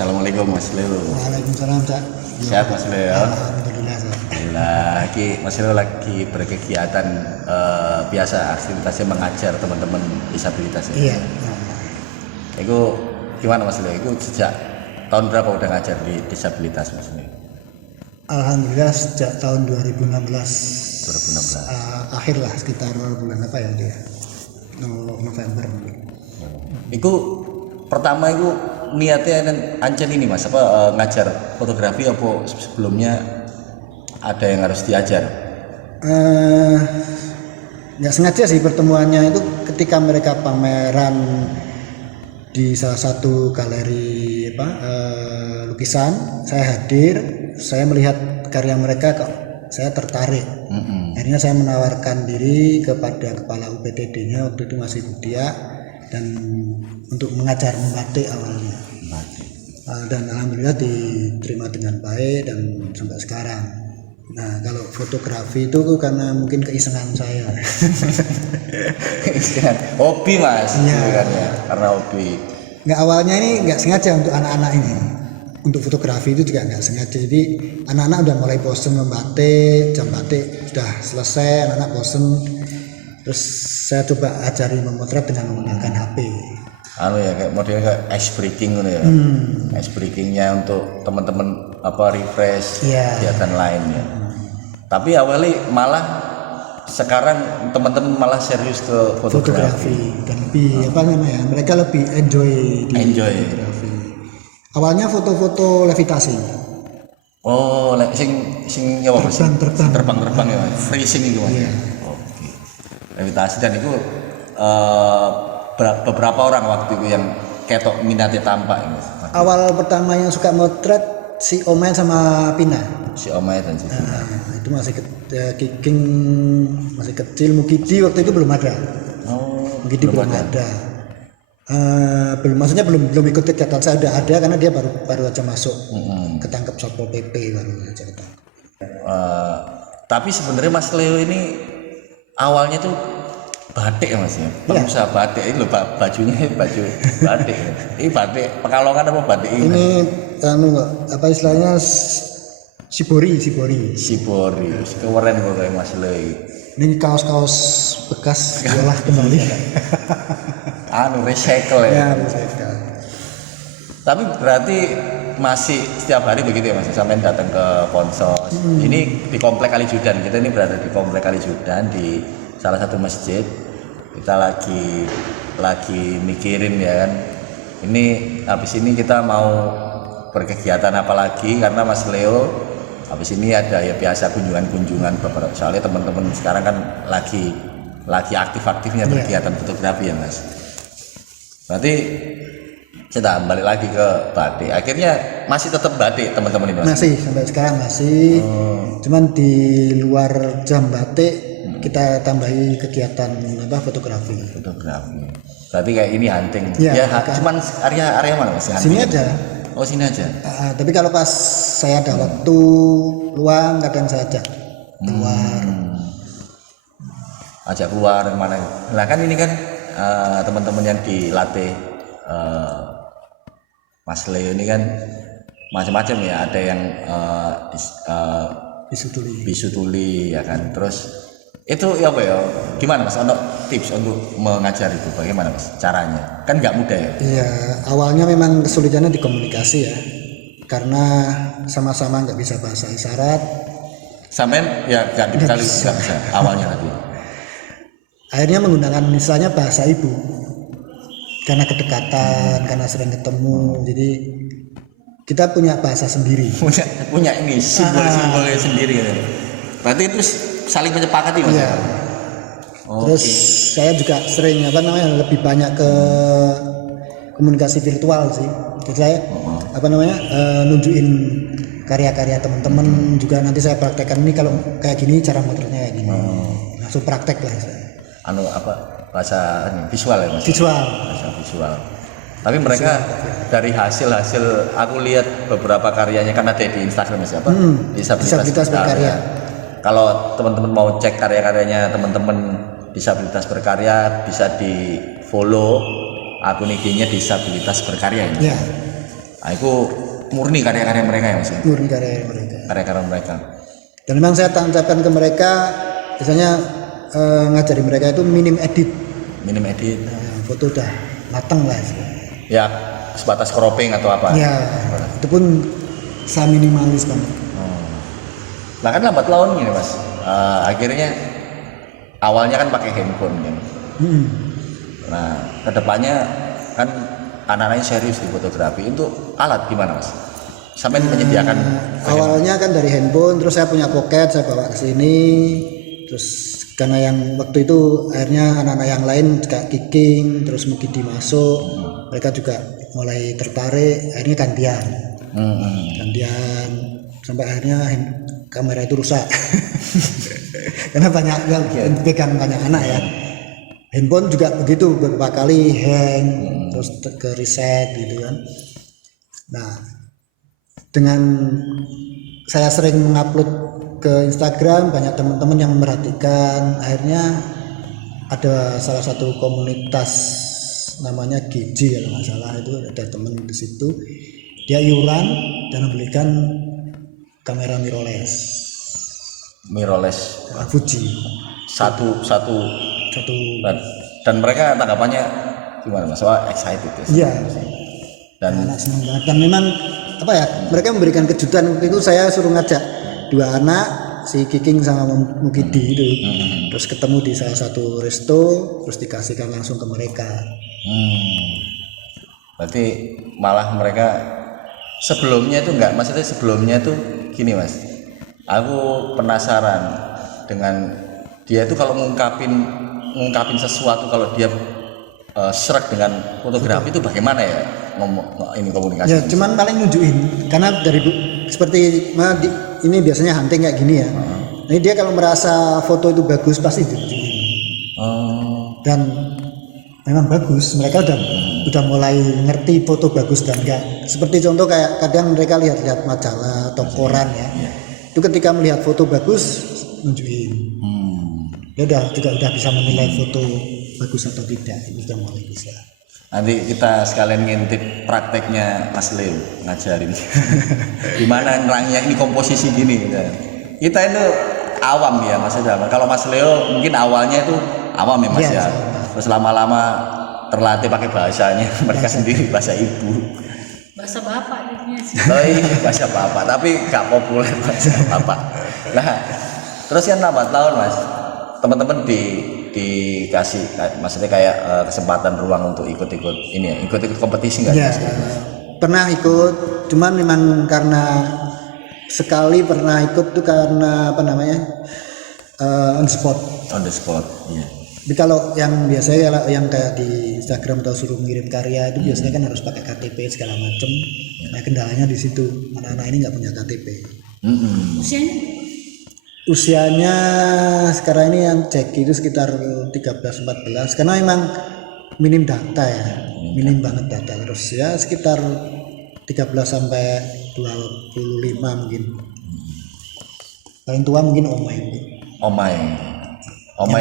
Assalamualaikum Mas Leo. Waalaikumsalam, Cak. Sehat Mas Leo? Alhamdulillah, Cak. Lagi Mas Leo lagi berkegiatan biasa aktivitasnya mengajar teman-teman disabilitas ya. Iya. Itu gimana Mas Leo? Itu sejak tahun berapa udah ngajar di disabilitas Mas Leo? Alhamdulillah sejak tahun 2016. 2016. Akhir lah, sekitar bulan apa ya dia? November. Itu pertama itu niatnya kan ancen ini Mas ngajar fotografi apa sebelumnya ada yang harus diajar? Nggak sengaja sih pertemuannya itu ketika mereka pameran di salah satu galeri lukisan. Saya hadir, saya melihat karya mereka kok saya tertarik. Akhirnya saya menawarkan diri kepada kepala UPTD-nya waktu itu masih Budia dan untuk mengajar membatik awalnya. Dan alhamdulillah diterima dengan baik dan sampai sekarang. Nah, kalau fotografi itu karena mungkin keisengan saya. Hobi Mas, Iya. karena hobi. Nggak, awalnya ini nggak sengaja untuk anak-anak ini. Untuk fotografi itu juga nggak sengaja. Jadi anak-anak udah mulai bosen membatik, jam batik sudah selesai, anak-anak bosen. Terus saya coba ajari memotret dengan menggunakan HP. Ya kayak modelnya kayak ice breaking gitu ya. Ice breakingnya untuk teman-teman refresh kegiatan lain ya. Tapi awalnya malah sekarang teman-teman malah serius ke fotografi. Dan lebih mereka lebih enjoy fotografi. Awalnya foto-foto levitasi. Oh, sing ya apa sih? Terbang ya, freezing itu Mas. Iya. Oke. Levitasi dan itu beberapa orang waktu itu yang ketok minatnya tampak Mas. Awal pertama yang suka motret si Omay sama Pina. Si Omay dan si Pina. Itu masih Kiking masih kecil. Mukidi waktu itu belum ada. Mukidi belum ada. Maksudnya belum ikut kegiatan. Saya udah ada karena dia baru aja masuk. Ketangkep Satpol PP baru aja ketangkep. Tapi sebenarnya Mas Leo ini awalnya tuh batik ya Mas ya. Pengusaha batik ini loh, bajunya baju batik. Ini batik Pekalongan apa batik ini? Ini apa istilahnya Sibori. Keren kok kayak Mas Leo ini. Ini kaos-kaos bekas diolah kembali. Recycle ya. Ya, recycle. Tapi berarti masih setiap hari begitu ya Mas, sampai datang ke Ponsos. Ini di Komplek Kalijudan. Kita ini berada di Komplek Kalijudan di salah satu masjid. Kita lagi mikirin ya kan. Ini habis ini kita mau berkegiatan apa lagi karena Mas Leo habis ini ada ya biasa kunjungan beberapa. Soalnya teman-teman sekarang kan lagi aktif-aktifnya berkegiatan fotografi ya Mas. Berarti kita balik lagi ke batik. Akhirnya masih tetap batik teman-teman ini Mas? Masih sampai sekarang masih. Cuman di luar jam batik kita tambahi kegiatan fotografi. Berarti kayak ini hunting. Ya cuman area mana Mas? Sini aja. Oh sini aja. Tapi kalau pas saya ada waktu luang kadang saya ajak keluar. Ajak keluar kemana? Nah kan ini kan teman-teman yang dilatih Mas Leo ini kan macam-macam ya. Ada yang bisu tuli ya kan. Terus itu ya apa ya? Gimana Mas? Untuk tips untuk mengajar itu bagaimana Mas? Caranya kan nggak mudah ya? Iya, awalnya memang kesulitannya di komunikasi ya, karena sama-sama nggak bisa bahasa isyarat. Sampai ya nggak bisa awalnya lagi. Akhirnya menggunakan misalnya bahasa ibu, karena kedekatan, karena sering ketemu, jadi kita punya bahasa sendiri. Punya ini simbol-simbolnya sendiri ya. Berarti itu saling menyepakati Mas. Iya. Terus saya juga sering lebih banyak ke komunikasi virtual sih. Jadi saya nunjukin karya-karya teman-teman juga nanti saya praktekkan ini kalau kayak gini cara motretnya kayak gini. Langsung praktek lah saya. Bahasa visual ya Mas. Bahasa visual. Tapi mereka dari hasil aku lihat beberapa karyanya kan ada di Instagram siapa? Disabilitas berkarya. Kalau teman-teman mau cek karya-karyanya teman-teman disabilitas berkarya bisa di follow akun IG-nya disabilitas berkarya ini. Ya. Nah, itu murni karya-karya mereka ya mas? murni karya mereka. Karya-karya mereka. Dan memang saya tancapkan ke mereka, biasanya ngajari mereka itu minim edit. Minim edit. Nah, foto udah mateng lah. Ya, sebatas cropping atau apa? Ya, itu pun saya minimalis banget. Nah kan lambat laun gini mas, akhirnya awalnya kan pakai handphone kan. Nah kedepannya kan anak-anaknya serius di fotografi, untuk alat gimana mas? Sampai menyediakan awalnya kan dari handphone, terus saya punya pocket, saya bawa ke sini, terus karena yang waktu itu akhirnya anak-anak yang lain kayak Kiking, terus Mukidi masuk, mereka juga mulai tertarik, akhirnya gantian. Gantian sampai akhirnya kamera itu rusak karena banyak yang pegang banyak anak ya. Handphone juga begitu, beberapa kali hang, terus ke reset gitu kan. Nah dengan saya sering mengupload ke Instagram, banyak teman-teman yang memperhatikan, akhirnya ada salah satu komunitas namanya GJ kalau nggak salah, itu ada teman di situ, dia iuran dan membelikan kamera mirrorless Fuji satu dan mereka tanggapannya gimana mas? Wah excited ya? Iya, Dan anak senang banget. Dan memang apa ya, mereka memberikan kejutan. Waktu itu saya suruh ngajak 2 anak, si Kiking sama Mukidi itu, terus ketemu di salah satu resto, terus dikasihkan langsung ke mereka. berarti malah mereka sebelumnya itu enggak, maksudnya sebelumnya itu gini mas, aku penasaran dengan dia itu kalau ngungkapin sesuatu, kalau dia serak dengan fotografi itu bagaimana ya ini komunikasi? Ya cuman paling nunjukin, karena dari seperti ini biasanya hunting kayak gini ya. Ini dia kalau merasa foto itu bagus pasti tunjukin. Dan memang bagus, mereka udah mulai ngerti foto bagus dan enggak. Seperti contoh kayak kadang mereka lihat majalah atau koran ya. Itu ketika melihat foto bagus nunjukin. Dia udah bisa menilai foto bagus atau tidak, itu sudah mulai bisa. Nanti kita sekalian ngintip prakteknya Mas Leo, ngajarin gimana nerangnya ini komposisi gini. Kita itu awam ya Mas Eda. Kalau Mas Leo mungkin awalnya itu awam ya Mas ya. Terus lama-lama terlatih pakai bahasanya mereka sendiri, bahasa ibu. Bahasa bapak jadinya sih. Oh iya, bahasa bapak, tapi gak populer bahasa bapak. Nah, terus kan lambat laun Mas, teman-teman dikasih maksudnya kayak kesempatan ruang untuk ikut-ikut ini ya, ikut-ikut kompetisi nggak? Ya, pernah ikut, cuman memang karena sekali pernah ikut tuh karena apa namanya on the spot. Iya. Jadi kalau yang biasanya yang kayak di Instagram atau suruh ngirim karya itu biasanya kan harus pakai KTP segala macem. Nah kendalanya di situ, anak-anak ini nggak punya KTP. Usianya sekarang ini yang cek itu sekitar 13-14, karena memang minim data ya, minim banget data. Terus ya sekitar 13 sampai 25 mungkin. Paling tua mungkin Omai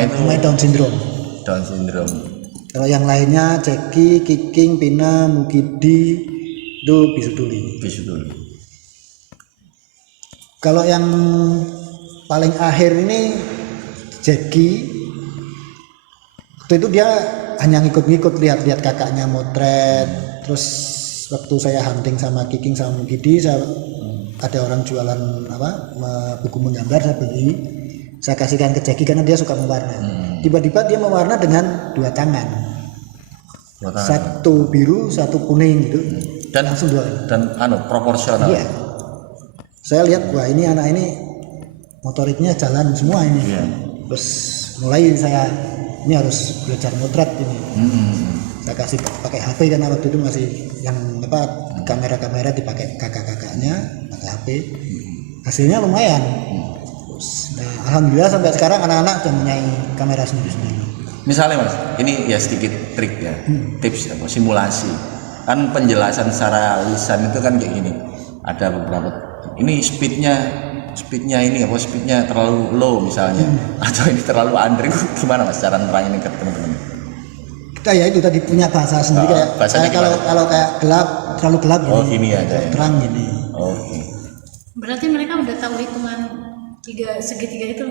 itu Down syndrome. Kalau yang lainnya Jeki, Kiking, Pina, Mukidi itu bisu tuli. Kalau yang paling akhir ini Jeki, waktu itu dia hanya ngikut-ngikut lihat-lihat kakaknya motret. Terus waktu saya hunting sama Kiking sama Mukidi, ada orang jualan buku menggambar, saya beli. Saya kasihkan ke Jeki karena dia suka mewarna. Tiba-tiba dia mewarna dengan 2 tangan. Satu biru, satu kuning gitu. Dan langsung 2. Dan proporsional. Iya. Saya lihat wah ini anak ini motoriknya jalan semua ini. Iya. Terus mulai saya ini harus belajar motret ini. Saya kasih pakai HP karena waktu itu masih yang kamera-kamera dipakai kakak-kakaknya pakai HP. Hasilnya lumayan. Nah, alhamdulillah sampai sekarang anak-anak sudah punya kamera sendiri-sendiri. Misalnya Mas, ini ya sedikit trik ya, tips simulasi. Kan penjelasan secara lisan itu kan kayak gini. Ada beberapa ini speednya terlalu low misalnya, atau ini terlalu under. Gimana Mas cara nerangin ke teman-teman? Kayak itu tadi punya bahasa sendiri kayak bahasanya kalau kayak gelap terlalu gelap Oh, gini aja ya. terang gini. Oke. Berarti mereka udah tahu hitungan segitiga itu,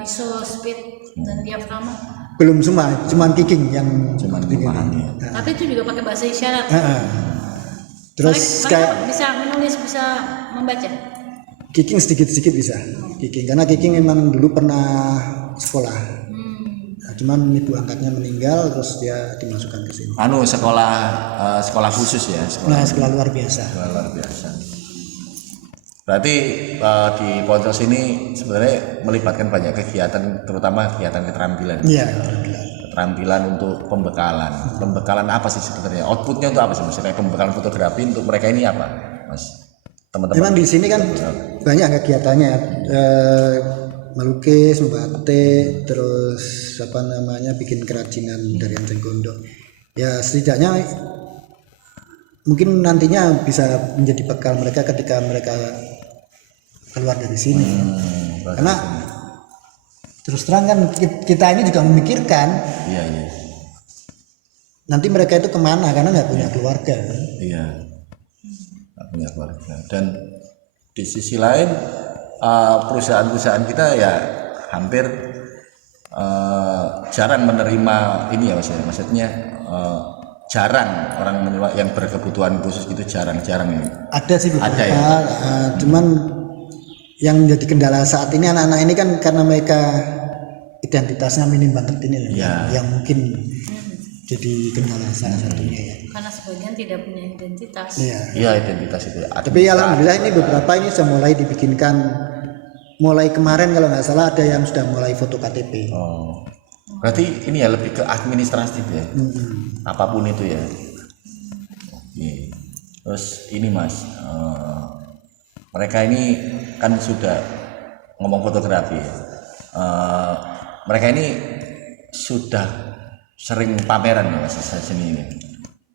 ISO, speed, dan diafragma. Belum semua, cuman Kiking yang Cuman begini. memahami. Tapi itu juga pakai bahasa isyarat. Terus Mereka kayak bisa menulis, bisa membaca. Kiking sedikit-sedikit bisa. Kiking karena Kiking memang dulu pernah sekolah. Nah, cuman ibu angkatnya meninggal terus dia dimasukkan ke sini. Sekolah khusus ya, Nah, sekolah luar biasa. Sekolah luar biasa. Berarti di Ponsos ini sebenarnya melibatkan banyak kegiatan, terutama kegiatan keterampilan. Iya, alhamdulillah. Keterampilan untuk pembekalan. Pembekalan apa sih sebenarnya? Outputnya untuk apa sih? Maksudnya pembekalan fotografi untuk mereka ini apa, Mas? Teman-teman. Memang di sini kan banyak kegiatannya, melukis, membatik, terus bikin kerajinan dari eceng gondok. Ya setidaknya mungkin nantinya bisa menjadi bekal mereka ketika mereka keluar dari sini. Karena terus terang kan kita ini juga memikirkan Iya. nanti mereka itu kemana karena nggak punya keluarga. Iya. Nggak punya keluarga. Dan di sisi lain perusahaan-perusahaan kita ya hampir jarang menerima ini ya Mas. Maksudnya jarang orang yang berkebutuhan khusus gitu jarang ini. Ada sih beberapa, Ada ya? Cuman yang menjadi kendala saat ini anak-anak ini kan karena mereka identitasnya minim banget ini loh, Ya. yang mungkin jadi kendala salah satunya ya. Karena sebagian tidak punya identitas. Iya. Iya identitas itu. Tapi alhamdulillah ini beberapa ini sudah mulai dibikinkan. Mulai kemarin kalau nggak salah ada yang sudah mulai foto KTP. Oh. Berarti ini ya lebih ke administratif ya. Apapun itu ya. Oke. Terus ini Mas, mereka ini kan sudah ngomong fotografi. Mereka ini sudah sering pameran ya Mas seni ini.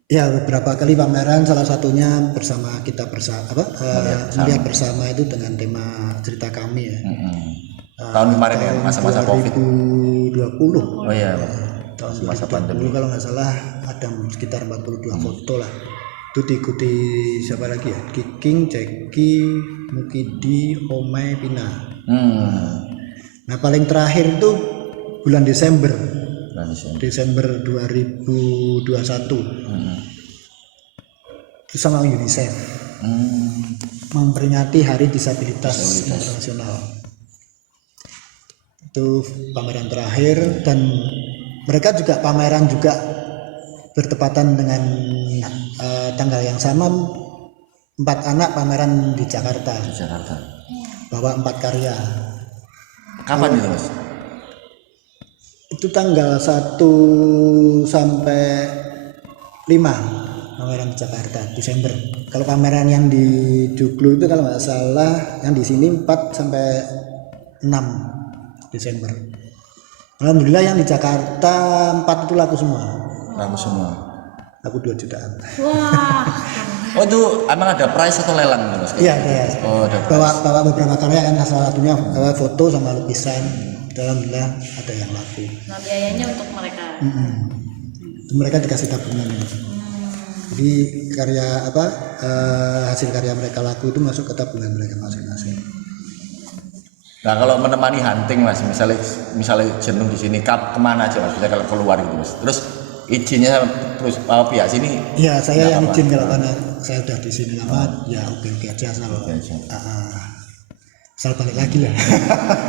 Ya beberapa kali pameran, salah satunya bersama kita melihat bersama itu dengan tema cerita kami ya. Tahun kemarin ya masa-masa Covid. 2020. Oh iya. Tahun Masa 2020 pandemi. kalau nggak salah ada sekitar 42 foto lah. Itu diikuti siapa lagi ya? Kiking, Jeki, Mukidi, Omai, Pina. Nah paling terakhir itu bulan Desember. Desember 2021 itu sama UNICEF memperingati Hari Disabilitas Internasional. Itu pameran terakhir dan mereka juga pameran juga bertepatan dengan tanggal yang sama 4 anak pameran di Jakarta. Bawa 4 karya. Kapan itu Mas? Itu tanggal 1 sampai 5 pameran di Jakarta Desember. Kalau pameran yang di Joglo itu kalau nggak salah yang di sini 4 sampai 6 Desember. Alhamdulillah yang di Jakarta 4 itu laku semua. Laku 2 jutaan. Wah. Oh itu emang ada prize atau lelang gitu Mas? Iya ada. Oh ada Bawa beberapa karya kan salah satunya foto sama lukisan. Alhamdulillah ada yang laku. Nah biayanya untuk mereka. Mereka dikasih tabungan. Jadi hasil karya mereka laku itu masuk ke tabungan mereka masing-masing. Nah kalau menemani hunting Mas, misalnya jenuh di sini, kemana aja Mas? Bisa kalau keluar gitu Mas. Terus izinnya terus pihak sini? Iya saya yang izin kalau karena saya udah di sini lama, ya oke aja asal balik lagi lah.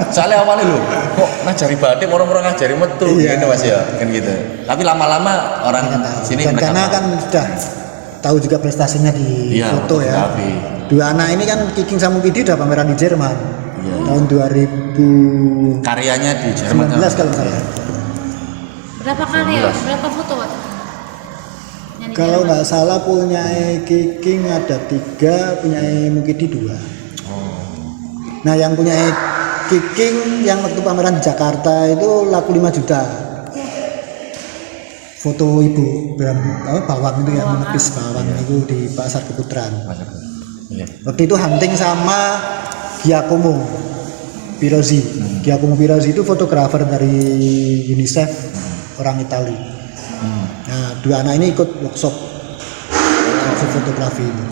Soalnya awalnya loh, kok ngajari batik, orang-orang ngajari metu, gitu Mas ya, kan gitu. Tapi lama-lama orang sini dan karena kan sudah tahu juga prestasinya di foto ya. Dua anak ini kan Kiking sama Mukidi udah pameran di Jerman. Tahun 2019 karyanya di Jerman kalau salah. Berapa karya? Berapa foto Pak? Kalau nggak salah punya Kiking ada 3, punya Mukidi 2. Nah yang punya Kiking yang waktu pameran di Jakarta itu laku 5 juta. Foto ibu bawang itu yang menepis bawang itu di Pasar Keputaran. Waktu itu hunting sama Giacomo Pirozzi. Giacomo Pirozzi itu fotografer dari UNICEF, orang Itali. Nah, dua anak ini ikut workshop fotografi ini.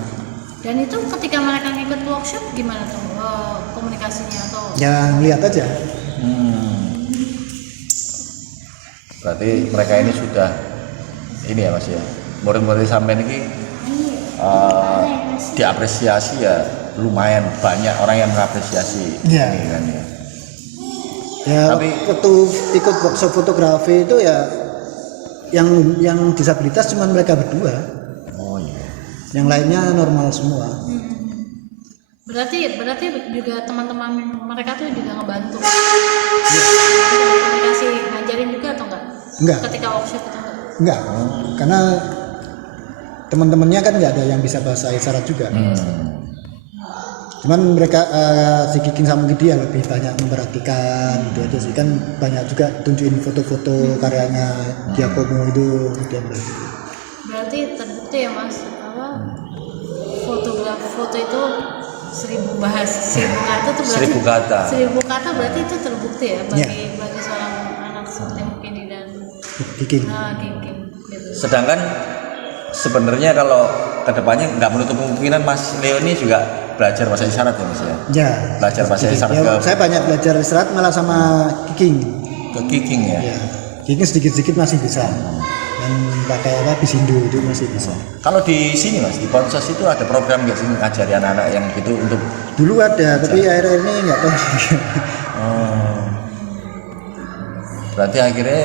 Dan itu ketika mereka ngikut workshop gimana tuh komunikasinya atau? Ya lihat aja. Berarti mereka ini sudah ini ya Mas ya. Murid-murid sampean ini diapresiasi ya, lumayan banyak orang yang mengapresiasi Iya. ini kan ya. Ya, Tapi- waktu ikut workshop fotografi itu ya yang disabilitas cuma mereka berdua. Oh iya. Yang lainnya normal semua. Berarti juga teman-teman mereka tuh juga ngebantu. Komunikasi ngajarin juga atau enggak? Enggak. Ketika workshop atau enggak? Enggak, karena teman-temannya kan nggak ada yang bisa bahasa isyarat juga. Cuman mereka si Kiking sama Gidi ya lebih banyak memperhatikan gitu aja sih, kan banyak juga tunjukin foto-foto karyanya Giacomo itu dia berarti. Berarti terbukti ya Mas, apa foto itu 1000 bahasa, 1000 kata tuh berarti 1000 kata. 1000 kata berarti itu terbukti ya bagi Iya. bagi seorang anak seperti Mukidi dan Kiking. Kiking gitu. Sedangkan sebenarnya kalau kedepannya nggak menutup kemungkinan Mas Leo ini juga belajar bahasa isyarat ya Mas ya. Ya. Belajar bahasa Kiking. isyarat Ya, ke- saya banyak belajar isyarat malah sama Kiking. Ke Kiking ya. Ya. Kiking sedikit-sedikit masih bisa. Dan pakai apa Bisindo itu masih bisa. Kalau di sini Mas, di Ponsos itu ada program nggak sih ngajari anak-anak yang gitu untuk Dulu ada, tapi akhir-akhir ini nggak tahu. berarti akhirnya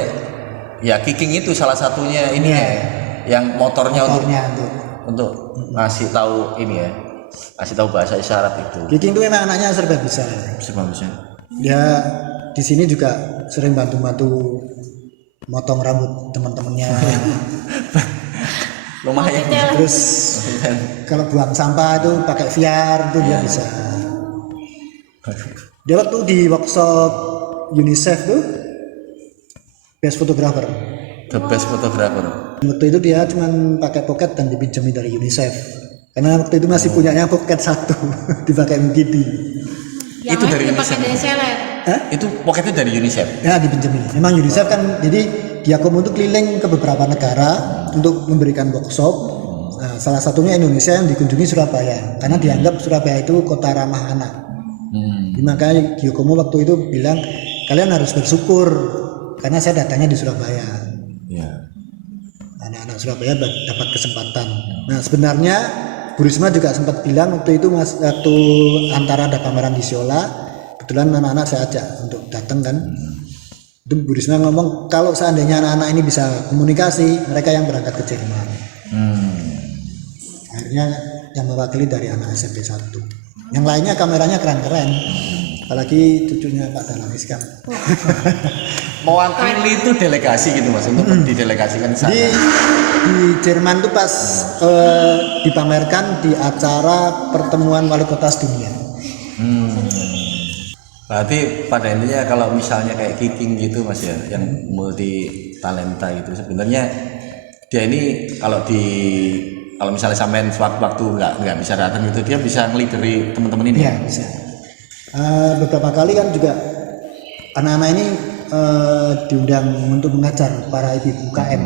ya Kiking itu salah satunya ini Iya. ya, yang motornya Motornya untuk ngasih tahu ini ya, ngasih tahu bahasa isyarat itu. Kiking itu memang anaknya serba bisa. Sebagusnya. Dia di sini juga sering bantu-bantu motong rambut teman-temannya. Lumayan. Terus kalau buang sampah itu pakai VR itu dia bisa. Dia waktu di workshop UNICEF tuh best photographer. The best photographer. Waktu itu dia cuma pakai pocket dan dipinjemin dari UNICEF. Karena waktu itu masih punyanya pocket satu dipakai Mukidi. Yang Itu lain dari dipakai UNICEF. DSLR. Itu pokoknya dari UNICEF. Ya dipinjemin. Memang UNICEF kan jadi Giacomo itu keliling ke beberapa negara untuk memberikan workshop. Nah, salah satunya Indonesia yang dikunjungi Surabaya karena dianggap Surabaya itu kota ramah anak. Makanya Giacomo waktu itu bilang kalian harus bersyukur karena saya datangnya di Surabaya. Ya. Anak-anak Surabaya dapat kesempatan. Nah sebenarnya Bu Risma juga sempat bilang waktu itu waktu antara ada pameran di Siola, kebetulan anak-anak saya ajak untuk datang kan. Itu Bu Risma ngomong kalau seandainya anak-anak ini bisa komunikasi, mereka yang berangkat ke Jerman. Akhirnya yang mewakili dari anak SMP 1. Yang lainnya kameranya keren-keren. Apalagi cucunya Pak Dahlan Iskan. Mewakili itu delegasi gitu Mas, untuk didelegasikan sana. Di Jerman tuh pas dipamerkan di acara pertemuan wali kota sedunia. Berarti pada intinya kalau misalnya kayak Kiking gitu Mas ya, yang multi talenta gitu, sebenarnya dia ini kalau misalnya sampean waktu nggak bisa datang gitu, dia bisa ngelideri teman-teman ini. Iya bisa. Beberapa kali kan juga anak-anak ini diundang untuk mengajar para ibu UKM.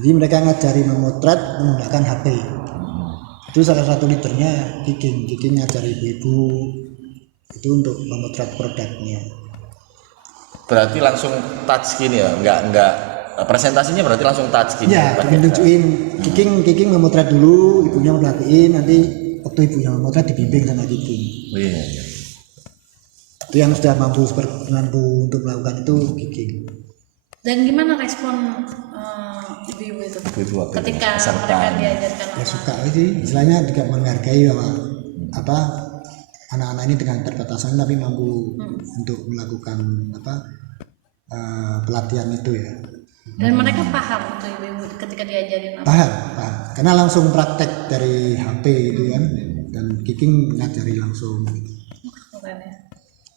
Jadi mereka ngajari memotret menggunakan HP. Itu salah satu leadernya Kiking ngajari ibu-ibu itu untuk memotret produknya. Berarti langsung touch gini ya, nggak presentasinya berarti langsung touch gini. Ya, pakai- menunjukin Kiking memotret dulu, ibunya merhatiin, nanti waktu ibunya memotret dibimbing sama Kiking. Iya. Itu yang sudah mampu untuk melakukan itu Kiking. Dan gimana respon ibu-ibu itu Ibu-ibu waktu itu, ketika peserta. mereka diajarkan Ya suka sih, istilahnya juga menghargai bahwa apa anak-anak ini dengan keterbatasan tapi mampu untuk melakukan pelatihan itu ya. dan mereka paham tuh ibu-ibu ketika diajarin apa? Paham. Karena langsung praktek dari HP itu kan, dan Kiking ngajari langsung. Keren ya.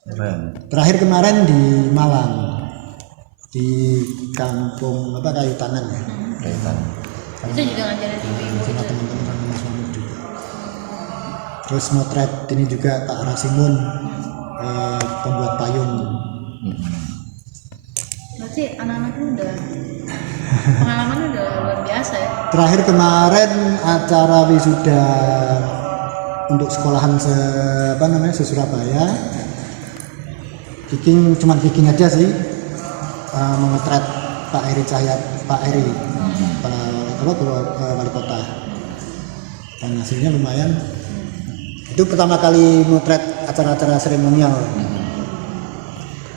Keren. Terakhir kemarin di Malang, di kampung Kayu Tangan ya, Kaitan. Itu juga ngajarin ibu-ibu sama itu. teman-teman sama Mas Mahmud juga. Terus motret ini juga Pak Rasimun, pembuat payung. Berarti anak-anak itu udah pengalamannya udah luar biasa ya. Terakhir kemarin acara wisuda untuk sekolahan se Surabaya. Cuman Viking aja sih, memotret Pak Eri wali kota, dan hasilnya lumayan. Itu pertama kali motret acara-acara seremonial.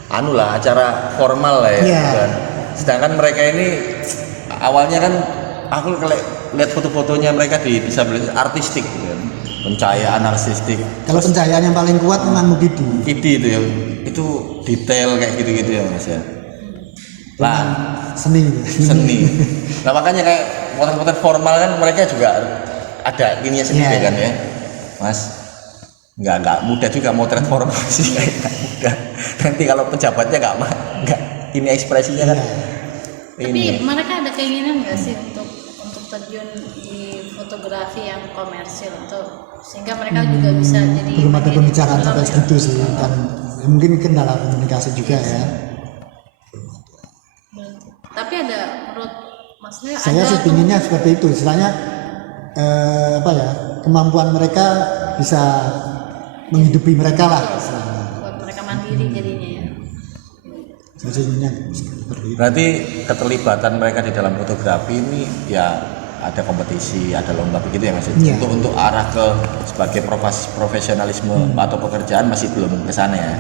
Anu lah, acara formal lah ya. Iya. Kan? Sedangkan mereka ini awalnya kan aku lihat foto-fotonya mereka di disabilitas artistik gitu kan. Pencahayaan artistik. Kalau pencahayaan yang paling kuat memang Mukidi. Mukidi itu ya. Itu detail kayak gitu-gitu ya Mas ya. Lah, Seni. nah makanya kayak potret-potret formal kan mereka juga ada ininya sendiri kan ya. Mas. Enggak mudah juga motret formal sih kayak mudah. Nanti kalau pejabatnya enggak ini ekspresinya kan. Tapi mereka ada keinginan nggak sih untuk terjun di fotografi yang komersil sehingga mereka juga bisa jadi Belum ada pembicaraan sampai segitu sih, kan mungkin kendala komunikasi juga ya. Tapi ada menurut Mas Leo Saya ada sih pinginnya seperti itu, istilahnya kemampuan mereka bisa menghidupi mereka lah. buat mereka mandiri jadinya ya. Saya sih inginnya seperti itu. Berarti keterlibatan mereka di dalam fotografi ini ya ada kompetisi, ada lomba begitu ya Mas. Iya. Untuk arah ke sebagai profesionalisme atau pekerjaan masih belum ke sana ya.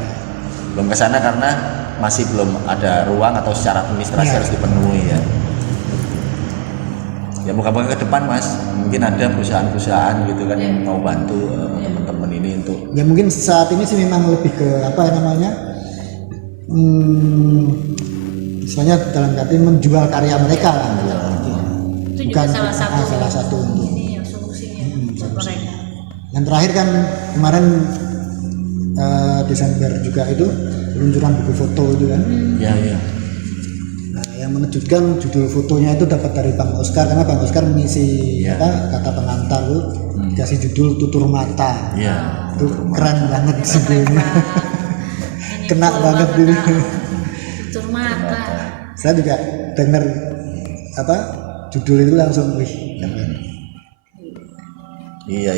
Belum ke sana karena masih belum ada ruang atau secara administrasi Iya. harus dipenuhi ya. Ya moga-moga ke depan Mas, mungkin ada perusahaan-perusahaan gitu kan yang mau bantu teman-teman ini untuk Ya mungkin saat ini sih memang lebih ke istilahnya dalam arti menjual karya mereka lah. Itu juga salah satu untuk ini yang solusinya buat mereka. yang terakhir kan kemarin Desember juga itu peluncuran buku foto itu kan. ya. Nah, yang mengejutkan judul fotonya itu dapat dari Bang Oscar, karena Bang Oscar mengisi kata pengantar itu dikasih judul Tutur Mata. Iya. Itu keren banget judulnya. Kena banget dulu. Tutur mata. Saya juga dengar judul itu langsung keren. Iya.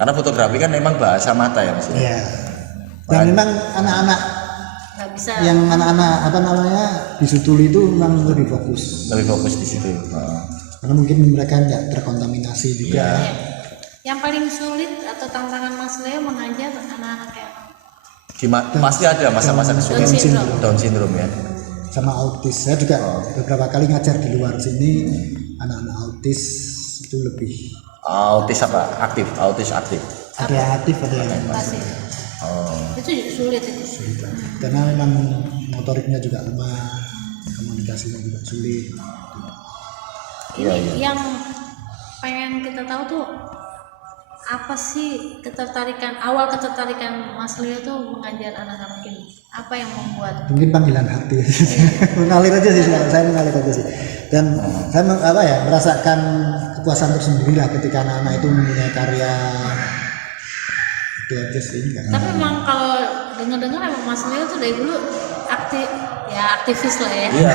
Karena fotografi kan memang bahasa mata ya Mas. Iya. Dan memang anak-anak Nggak bisa. yang di Sudul itu memang lebih fokus. Lebih fokus di situ. Karena mungkin mereka nggak terkontaminasi juga. Iya. Ya. Yang paling sulit atau tantangan Mas Leo mengajar anak-anak yang Pasti ada masa-masa kesulitan Down syndrome ya. Sama autis. Saya juga beberapa kali ngajar di luar sini anak-anak autis itu lebih Autis apa? Autis aktif. ada yang aktif, ada yang pasif. Itu juga sulit itu. karena memang motoriknya juga lemah, komunikasinya juga sulit. Ini yang pengen kita tahu tuh apa sih awal ketertarikan Mas Leo tuh mengajar anak-anak ini? Apa yang membuat? Mungkin panggilan hati. Mengalir aja sih, saya mengalir aja sih. Dan saya merasakan kepuasan tersendiri lah ketika anak-anak itu mempunyai karya. Itu aja sih. Tapi memang kalau dengar-dengar emang Mas Leo tuh dari dulu aktivis lah ya. Iya.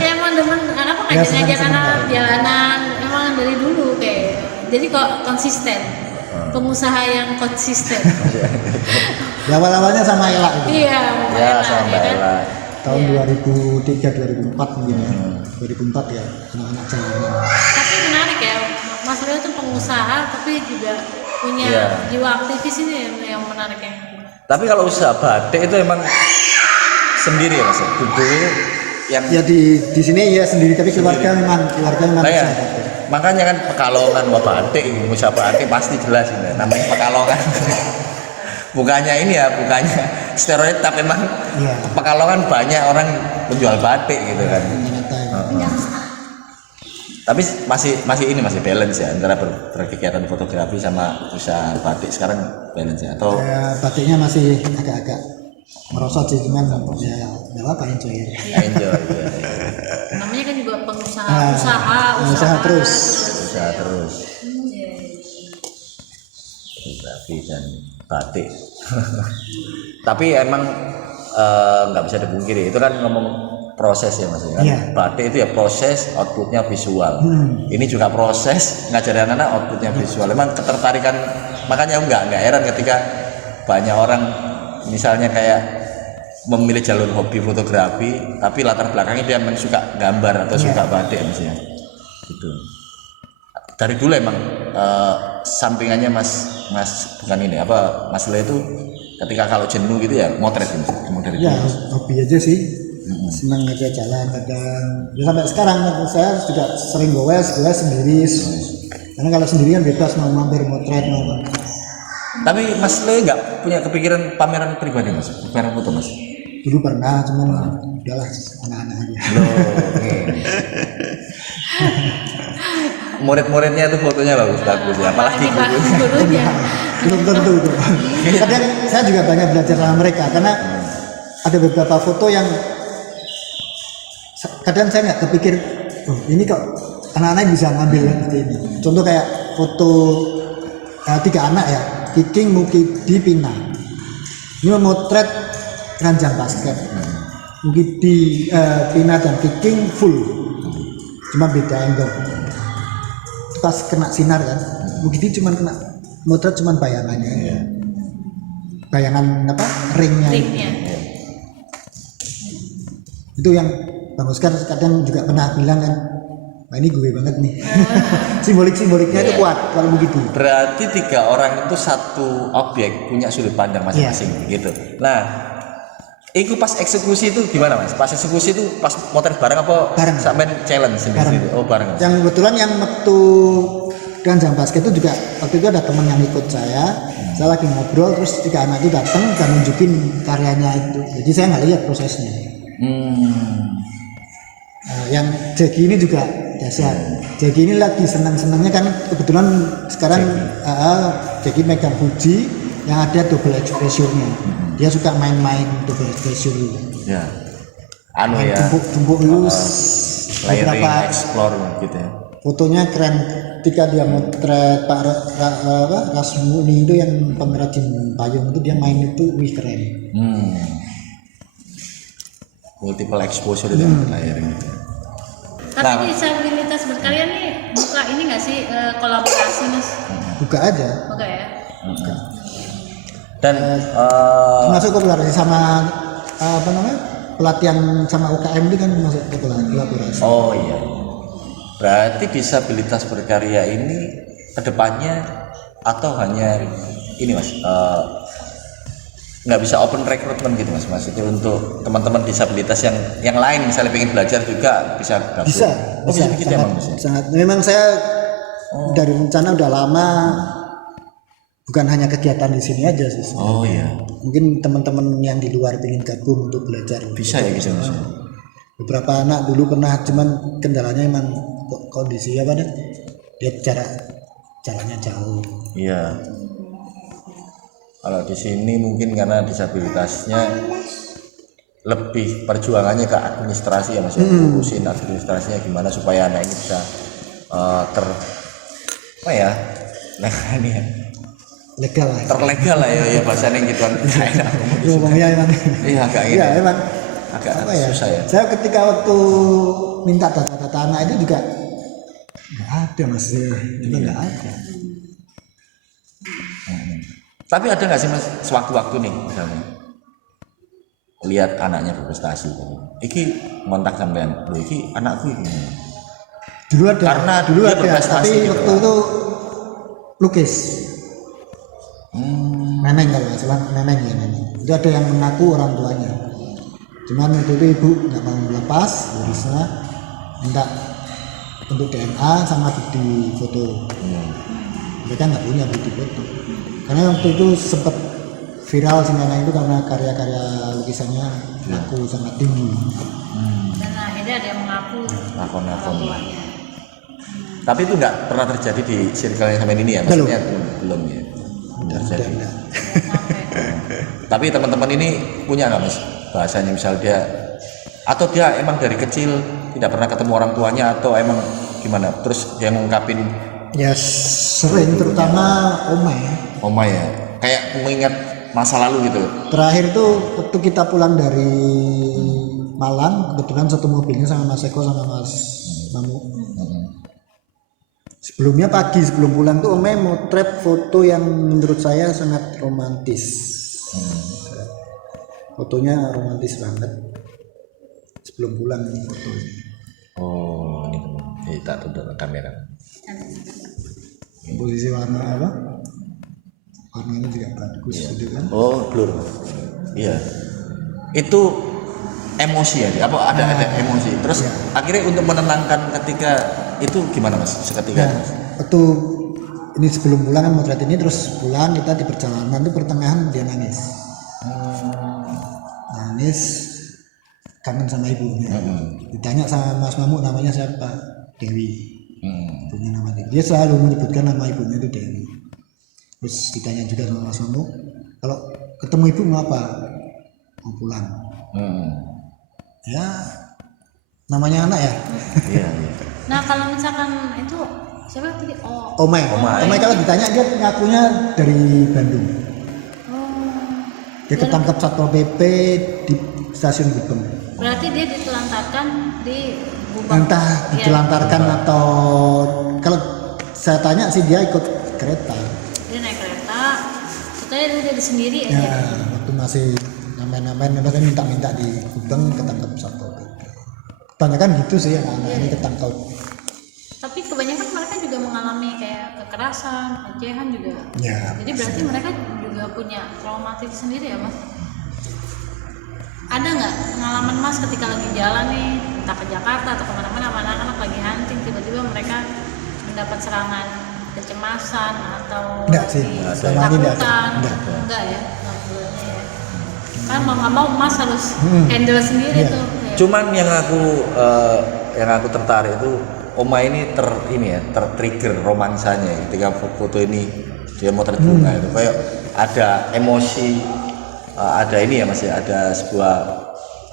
Ya emang demen ngajak anak jalanan emang dari dulu kayak. Jadi kok konsisten. Pengusaha yang konsisten. Ya awal-awalnya sama Ella itu. Iya, Sama kan? Ella. Tahun 2003 2004 mungkin ya. 2004 ya, anak-anak jalanan. Tapi menarik ya, Mas Leo tuh pengusaha tapi juga punya jiwa aktivis ini yang menarik ya. Tapi kalau usaha batik itu emang sendiri ya Mas. Dulu yang Ya di sini ya sendiri, tapi keluarga memang Nah, ya. usaha batik. Makanya kan Pekalongan mau batik, usaha batik pasti jelas ini. Namanya Pekalongan. bukannya stereotip, tapi memang Pekalongan banyak orang menjual batik gitu kan. Tapi masih balance ya antara berkegiatan fotografi sama usaha batik sekarang balance ya atau Batiknya masih agak-agak merosot sih, cuman ya apa enjoy. enjoy ya. Namanya kan juga usaha terus. Usaha terus. Fotografi dan batik. Tapi emang nggak bisa dipungkiri itu kan ngomong proses ya mas ya. Iya. Batik itu ya proses, outputnya visual. Ini juga proses, ngajarin anak-anak outputnya visual. Emang ketertarikan, makanya aku nggak heran ketika banyak orang misalnya kayak memilih jalur hobi fotografi, tapi latar belakangnya dia memang suka gambar atau suka batik mas ya. Gitu. Dari dulu emang sampingannya mas bukan ini apa Mas Le itu ketika kalau jenuh gitu ya motret gitu. Emang dari Ya dulu. hobi aja sih, senang aja jalan kadang. Ya sampai sekarang saya juga sering goes sendiri. Karena kalau sendirian bebas mau mampir motret mau apa. Tapi Mas Le nggak punya kepikiran pameran pribadi mas, pameran foto mas? Dulu pernah, cuman udahlah anak-anak aja. Loh, murid-muridnya itu fotonya bagus-bagus ya, apalagi gurunya. Belum tentu itu. Kadang saya juga banyak belajar sama mereka karena ada beberapa foto yang kadang saya nggak kepikir, oh, ini kok anak-anak bisa ngambil seperti ini. Contoh kayak foto 3 anak ya, Kiking, Mukidi, Pina. Ini memotret ranjang basket. Mukidi, Pina dan Kiking full, cuma beda angle. Pas kena sinar kan, Mukidi cuma kena motret cuma bayangannya, bayangan apa ringnya. Itu yang Bang Oscar kadang juga pernah bilang kan, nah ini gue banget nih. Simboliknya itu kuat kalau begitu. Berarti 3 orang itu satu objek punya sudut pandang masing-masing gitu. Nah, itu pas eksekusi itu gimana mas? Pas eksekusi itu pas motret bareng apa? Bareng. Sampai challenge sendiri. Oh bareng. Yang kebetulan yang waktu ranjang basket itu juga waktu itu ada teman yang ikut saya lagi ngobrol terus 3 anak itu datang dan nunjukin karyanya itu. Jadi saya nggak lihat prosesnya. Yang Jackie ini juga dahsyat. Jackie ini lagi senang-senangnya kan kebetulan sekarang Jackie megang Fuji yang ada double exposure-nya. Dia suka main-main double exposure itu. Ya. Anu ya. Tumpuk itu Layering, beberapa explore gitu ya. fotonya keren ketika dia motret Pak Rasmuni itu yang pengrajin payung itu dia main itu keren. Multiple exposure itu layering. Tapi disabilitas berkarya nih buka ini nggak sih kolaborasi mas? Buka aja. Buka ya. Dan Masuk kolaborasi sama apa namanya pelatihan sama UKM itu kan masuk ke kolaborasi. oh iya. Berarti disabilitas berkarya ini kedepannya atau hanya ini mas nggak bisa open recruitment gitu mas itu untuk teman-teman disabilitas yang lain misalnya pengen belajar juga bisa gabung. Bisa Gitu ya, Mas? sangat. Memang saya dari rencana udah lama, bukan hanya kegiatan di sini aja sih. Oh iya. Mungkin teman-teman yang di luar pengen gabung untuk belajar. Bisa ya gitu mas. Beberapa anak dulu pernah, cuman kendalanya emang kondisi apa nih? Dia jalannya jauh. Iya. Kalau di sini mungkin karena disabilitasnya lebih perjuangannya ke administrasi ya mas, urusin administrasinya gimana supaya anak ini bisa apa ya, nah ini ya, Legal lah. terlegal lah ya bahasanya gitu kan. Ngomongnya emang. Iya agak ini. Iya emang. Agak Apa ya? susah ya. Saya ketika waktu minta data-data anak itu juga nggak ada mas, itu nggak ada. Tapi ada nggak sih mas sewaktu-waktu nih misalnya lihat anaknya berprestasi, iki kontak sampean, loh iki anakku ini. Dulu ada. Karena dulu dia ada. berprestasi Tapi gitu waktu kan. itu lukis. Neneng kalau nggak salah, neneng ya neneng. Itu ada yang mengaku orang tuanya. Cuman waktu itu ibu nggak mau lepas, bisa minta untuk DNA sama bukti foto. Mereka nggak punya bukti foto. Karena waktu itu sempat viral si Neneng itu karena karya-karya lukisannya laku sangat tinggi. Dan akhirnya ada yang mengaku. Lakon-lakon lah. Tapi itu nggak pernah terjadi di circle-nya sampean ini ya, maksudnya belum ya. Terjadi. Udah. Tapi teman-teman ini punya nggak mas bahasanya misal dia atau dia emang dari kecil tidak pernah ketemu orang tuanya atau emang gimana terus dia ngungkapin Ya sering, terutama oma ya kayak mengingat masa lalu gitu. terakhir tuh waktu kita pulang dari Malang, kebetulan satu mobilnya sama Mas Eko sama Mas Mamu. Sebelumnya pagi sebelum pulang tuh Ome motret foto yang menurut saya sangat romantis. Fotonya romantis banget. Sebelum pulang ini foto. Oh, ini teman. Tak tutup kamera. Posisi warna apa? Warnanya juga bagus gitu kan. Oh, blur. Iya. Itu emosi ya, dia? Apa ada emosi? Terus akhirnya untuk menenangkan ketika itu gimana Mas? Seketika Nah, waktu ini sebelum pulang kan motret ini, terus pulang kita di perjalanan itu pertengahan dia nangis. Nangis kangen sama ibunya. Ditanya sama Mas Mamu namanya siapa? Dewi. Ibunya nama Dewi. Dia selalu menyebutkan nama ibunya itu Dewi. Terus ditanya juga sama Mas Mamu, kalau ketemu ibu mau apa? Mau pulang. Ya namanya anak ya. Iya. Nah kalau misalkan itu siapa tadi? Omai kalau ditanya dia ngakunya dari Bandung. Dia ketangkap Satpol PP di stasiun Gubeng. Berarti dia ditelantarkan di Gubeng. Entah ditelantarkan atau kalau saya tanya sih dia ikut kereta. Dia naik kereta, setelah dia jadi sendiri Ya, aja. waktu masih namen-namen minta-minta di Gubeng ketangkap Satpol PP. Kebanyakan gitu sih anak-anak ini ketangkap. Tapi kebanyakan mereka juga mengalami kayak kekerasan, pelecehan juga. Ya. Jadi berarti mereka juga punya traumatik sendiri ya Mas? Ada nggak pengalaman Mas ketika lagi jalan nih, entah ke Jakarta atau kemana-mana, anak-anak lagi hunting, tiba-tiba mereka mendapat serangan kecemasan atau Enggak sih, selama ini ketakutan? Enggak ya? Alhamdulillah ya. Kan mau nggak mau Mas harus handle sendiri Iya. tuh. Ya. Cuman yang aku tertarik itu Oma ini tertrigger romansanya ketika foto ini dia mau bunga itu kayak ada emosi, ada ini ya Mas ya, ada sebuah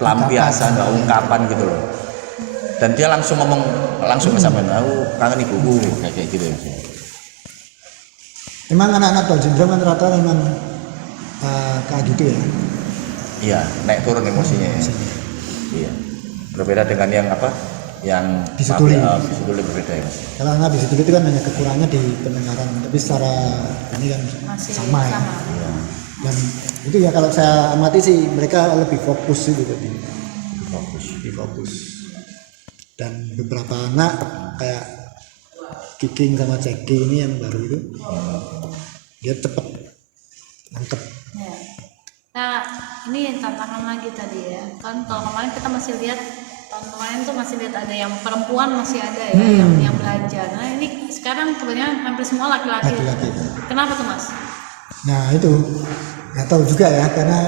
pelampiasan ungkapan gitu loh. Dan dia langsung ngomong langsung ke sampean, aku kangen ibuku kayak gitu ya. Emang anak-anak Down syndrome kan rata-rata memang kayak gitu ya. Iya, naik turun emosinya ya. Iya. Berbeda dengan yang apa? Yang Bisu tuli. bisu tuli berbeda ya Mas. Kalau anak bisu tuli itu kan hanya kekurangannya di pendengaran, tapi secara ini kan Masih sama ya. Iya. Dan itu ya kalau saya amati sih mereka lebih fokus gitu tadi. Lebih fokus. Dan beberapa anak kayak Kiking sama Ceki ini yang baru itu dia cepet nangkep. Ya. Nah, ini tantangan lagi tadi ya. Kan kalau kemarin kita masih lihat tahun kemarin tuh masih lihat ada yang perempuan masih ada ya yang belajar. Nah, ini sekarang kebanyakan hampir semua laki-laki. Laki-laki. Kenapa tuh, Mas? Nah itu nggak tahu juga ya karena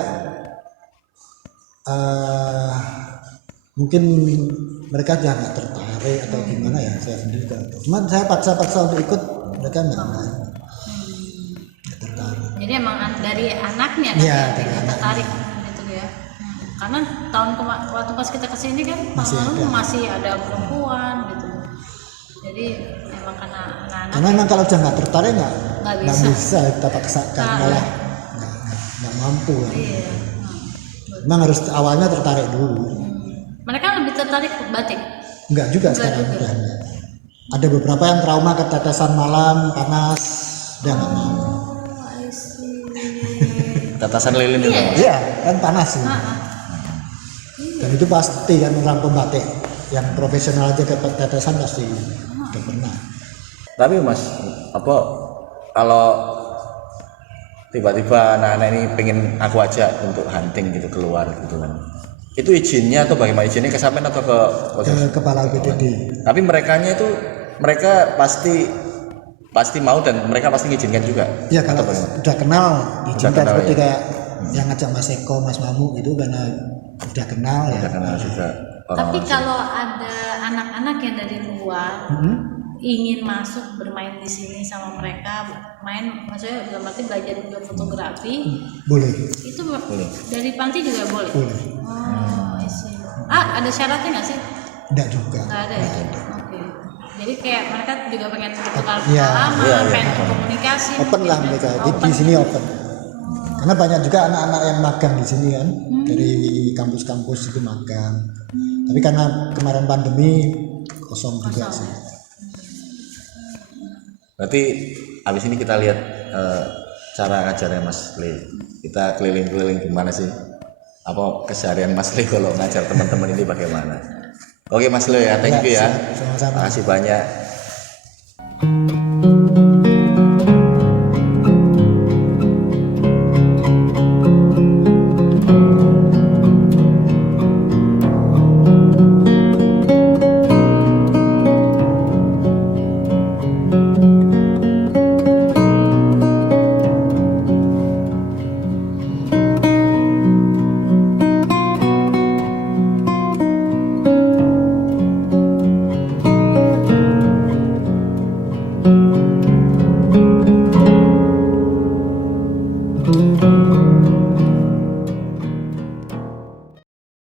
mungkin mereka jangan nggak tertarik atau gimana ya, saya sendiri nggak tahu. Cuman saya paksa-paksa untuk ikut, mereka nggak tertarik. Jadi emang dari anaknya kan Iya, ya, dari tidak anaknya. tertarik gitu ya. Karena tahun waktu pas kita kesini kan Masih tahun lalu ada. masih ada perempuan gitu. Jadi emang karena anak-anak Karena memang kalau udah nggak tertarik Nggak nggak bisa. bisa kita paksakan, Nah. malah nggak mampu kan. iya. Memang harus awalnya tertarik dulu. Mereka lebih tertarik ke batik. Enggak juga Enggak sekarang juga. udah enggak. Ada beberapa yang trauma ketetesan malam panas, dia nggak mau. Oh, I see. Tetesan lilin itu Mas. Iya kan panas sih. Ah. Dan itu pasti kan orang pembatik yang profesional aja ketetesan pasti udah pernah. Tapi Mas, apa kalau tiba-tiba anak-anak ini pengen aku ajak untuk hunting gitu keluar gitu kan, itu izinnya atau bagaimana, izinnya ke sampean atau ke Ke kepala BPD. tapi mereka pasti mau dan mereka pasti mengizinkan juga. Ya kalau Atau bagaimana? udah kenal diizinkan, kenal, seperti ya. kayak yang ngajak Mas Eko, Mas Mamu itu karena udah kenal ya. Udah kenal juga Tapi orang-orang. kalau ada anak-anak yang dari luar ingin masuk bermain di sini sama mereka, maksudnya dalam arti belajar juga fotografi, Boleh. itu dari panti juga boleh. Boleh. Oh, I see. Ada syaratnya nggak sih? Enggak juga. Nggak ada ya. Oke. Jadi kayak mereka juga pengen bertukar Iya, pengalaman, iya. pengen komunikasi. Open mungkin lah ya. mereka. Di Open. sini open. Karena banyak juga anak-anak yang magang di sini kan, dari kampus-kampus itu magang. Tapi karena kemarin pandemi kosong juga sih. Berarti abis ini kita lihat cara ngajarnya Mas Le. Kita keliling-keliling gimana sih? Apa keseharian Mas Le kalau ngajar teman-teman ini bagaimana? Oke Mas Le ya, thank you ya. Sama-sama. Makasih banyak.